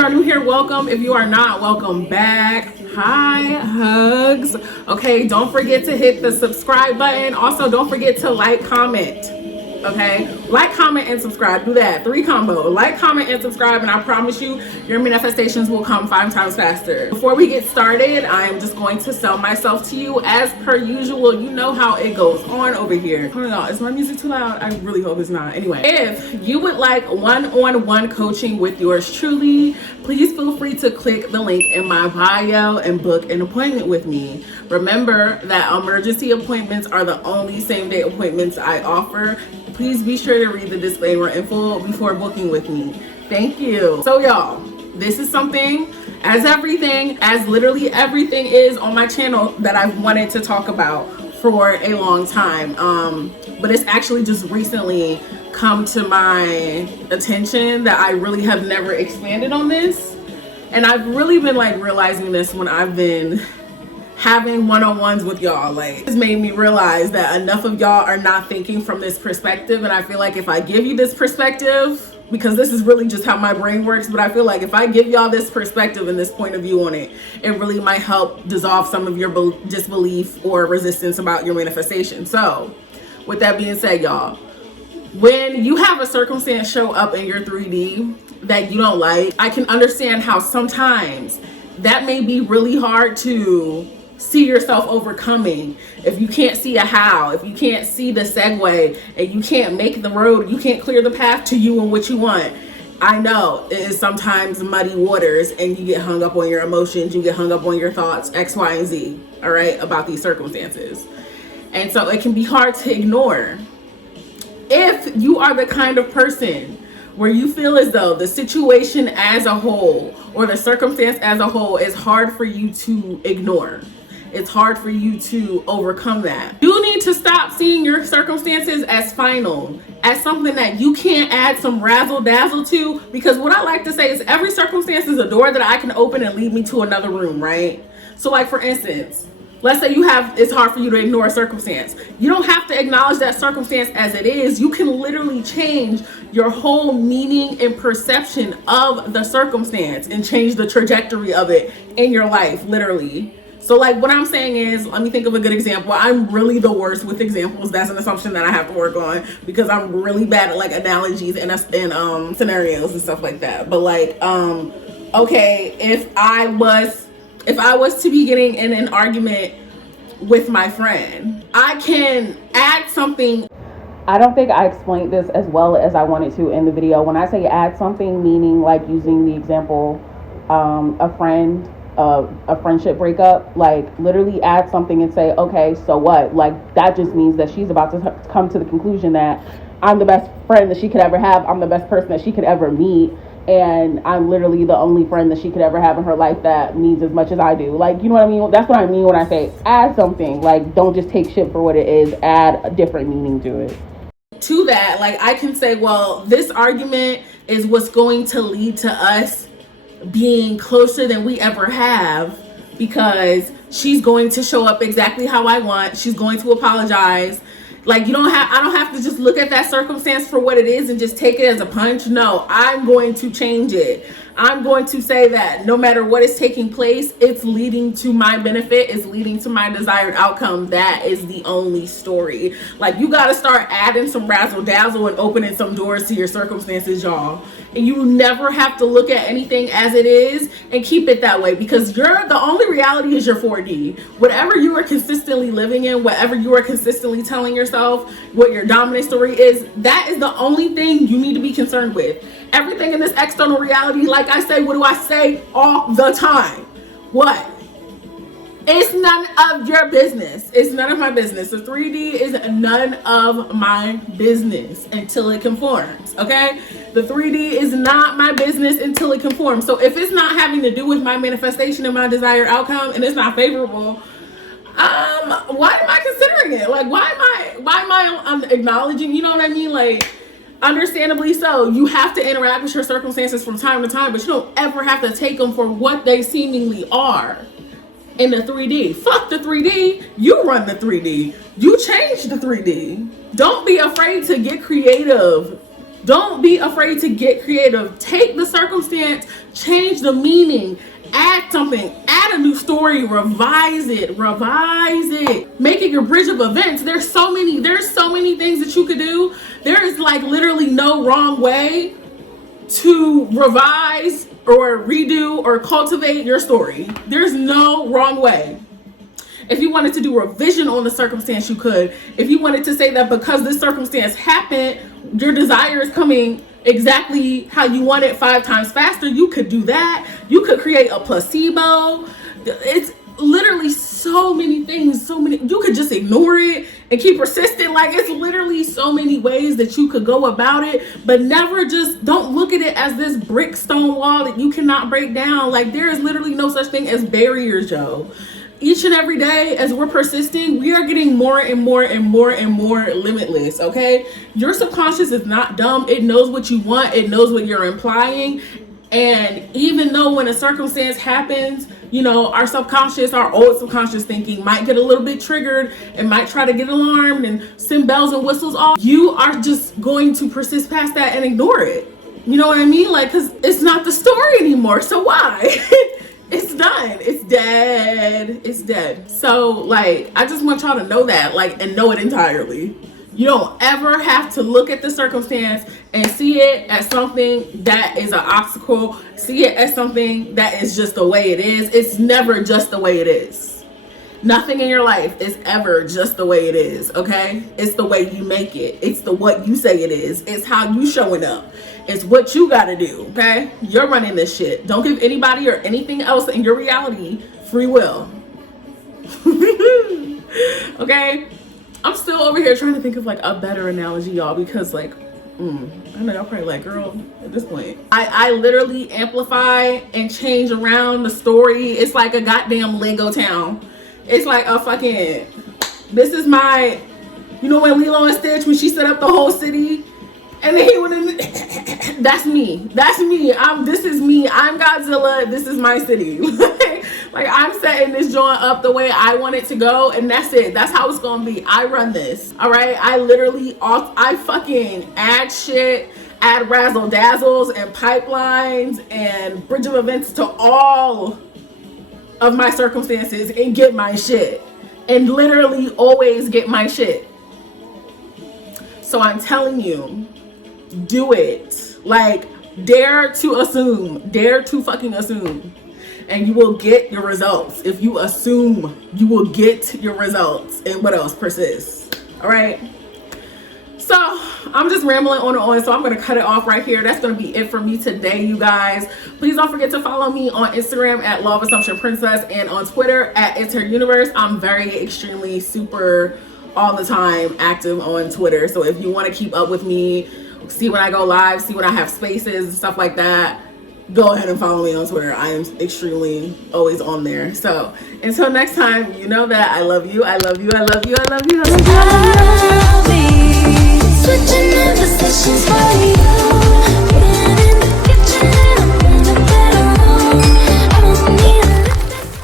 you are new here, welcome. If you are not, welcome back. Hi, hugs. Okay, don't forget to hit the subscribe button. Also, don't forget to like, comment. Okay, like, comment, and subscribe. Do that 3 combo: like, comment, and subscribe, and I promise you your manifestations will come 5 times faster. Before we get started, I am just going to sell myself to you as per usual. You know how it goes on over here. Hold on, is my music too loud? I really hope it's not. Anyway, if you would like one-on-one coaching with yours truly, please feel free to click the link in my bio and book an appointment with me. Remember that emergency appointments are the only same-day appointments I offer. Please be sure to read the disclaimer in full before booking with me. Thank you. So y'all, this is something, as literally everything is on my channel, that I've wanted to talk about for a long time. But it's actually just recently come to my attention that I really have never expanded on this. And I've really been like realizing this when I've been having one-on-ones with y'all. Like, it's made me realize that enough of y'all are not thinking from this perspective, and I feel like if I give you this perspective, because this is really just how my brain works, but I feel like if I give y'all this perspective and this point of view on it, it really might help dissolve some of your disbelief or resistance about your manifestation. So with that being said, y'all, when you have a circumstance show up in your 3D that you don't like, I can understand how sometimes that may be really hard to see yourself overcoming. If you can't see a how, if you can't see the segue, and you can't make the road, you can't clear the path to you and what you want. I know it is sometimes muddy waters, and you get hung up on your emotions, you get hung up on your thoughts, X, Y, and Z, all right, about these circumstances. And so it can be hard to ignore. If you are the kind of person where you feel as though the situation as a whole or the circumstance as a whole is hard for you to ignore, it's hard for you to overcome that, you need to stop seeing your circumstances as final, as something that you can't add some razzle dazzle to. Because what I like to say is every circumstance is a door that I can open and lead me to another room, right? So like, for instance, let's say it's hard for you to ignore a circumstance. You don't have to acknowledge that circumstance as it is. You can literally change your whole meaning and perception of the circumstance and change the trajectory of it in your life, literally. So like, what I'm saying is, let me think of a good example. I'm really the worst with examples. That's an assumption that I have to work on because I'm really bad at like analogies and scenarios and stuff like that. But like, okay, if I was to be getting in an argument with my friend, I can add something. I don't think I explained this as well as I wanted to in the video. When I say add something, meaning like using the example, a friendship breakup, like literally add something and say, okay, so what? Like, that just means that she's about to come to the conclusion that I'm the best friend that she could ever have. I'm the best person that she could ever meet. And I'm literally the only friend that she could ever have in her life that means as much as I do. Like, you know what I mean? That's what I mean when I say add something. Like, don't just take shit for what it is. Add a different meaning to it. To that, like, I can say, well, this argument is what's going to lead to us being closer than we ever have, because she's going to show up exactly how I want. She's going to apologize. Like, I don't have to just look at that circumstance for what it is and just take it as a punch. No, I'm going to change it. I'm going to say that no matter what is taking place, it's leading to my benefit, it's leading to my desired outcome. That is the only story. Like, you got to start adding some razzle dazzle and opening some doors to your circumstances, y'all. And you never have to look at anything as it is and keep it that way, because the only reality is your 4D. Whatever you are consistently living in, whatever you are consistently telling yourself, what your dominant story is, that is the only thing you need to be concerned with. Everything in this external reality, like I say, what do I say all the time? What? It's none of your business. It's none of my business. The 3D is none of my business until it conforms, okay? The 3D is not my business until it conforms. So if it's not having to do with my manifestation and my desired outcome, and it's not favorable, why am I considering it? Like, why am I acknowledging, you know what I mean? Like, understandably so, you have to interact with your circumstances from time to time, but you don't ever have to take them for what they seemingly are. In the 3D, fuck the 3D. You run the 3D. You change the 3D. Don't be afraid to get creative Don't be afraid to get creative. Take the circumstance, change the meaning, add something, add a new story, revise it, make it your bridge of events. There's so many things that you could do. There is like literally no wrong way to revise or redo or cultivate your story. There's no wrong way. If you wanted to do a revision on the circumstance, you could. If you wanted to say that because this circumstance happened, your desire is coming exactly how you want it 5 times faster, you could do that. You could create a placebo. It's literally so many things, you could just ignore it and keep persistent. Like, it's literally so many ways that you could go about it, but never just, don't look at it as this brick stone wall that you cannot break down. Like, there is literally no such thing as barriers, yo. Each and every day, as we're persisting, we are getting more and more limitless, okay? Your subconscious is not dumb. It knows what you want. It knows what you're implying. And even though when a circumstance happens, you know, our subconscious, our old subconscious thinking might get a little bit triggered and might try to get alarmed and send bells and whistles off, you are just going to persist past that and ignore it. You know what I mean? Like, because it's not the story anymore. So why? It's done. It's dead. It's dead. So, like, I just want y'all to know that, like, and know it entirely. You don't ever have to look at the circumstance and see it as something that is an obstacle. See it as something that is just the way it is. It's never just the way it is. Nothing in your life is ever just the way it is, okay? It's the way you make it. It's the what you say it is. It's how you showing up. It's what you gotta do, okay? You're running this shit. Don't give anybody or anything else in your reality free will. Okay? I'm still over here trying to think of like a better analogy, y'all, because like, I know y'all probably like, girl, at this point. I literally amplify and change around the story. It's like a goddamn Lego town. It's like a fucking, this is my, you know when Lilo and Stitch, when she set up the whole city, and then he went in, that's me. This is me. I'm Godzilla. This is my city. Like, I'm setting this joint up the way I want it to go, and that's it. That's how it's gonna be. I run this, all right? I fucking add shit, add razzle dazzles and pipelines and bridge of events to all of my circumstances and get my shit, and literally always get my shit. So I'm telling you, do it. Like, dare to fucking assume, and you will get your results. If you assume, you will get your results. And what else? Persist. All right. So I'm just rambling on and on, so I'm going to cut it off right here. That's going to be it for me today, you guys. Please don't forget to follow me on Instagram at Law of Assumption Princess and on Twitter at It's Her Universe. I'm very, extremely, super, all the time active on Twitter. So if you want to keep up with me, see when I go live, see when I have spaces and stuff like that, go ahead and follow me on Twitter. I am extremely always on there. So until next time, you know that I love you. I love you. I love you. I love you. I love you. Switching in positions for you.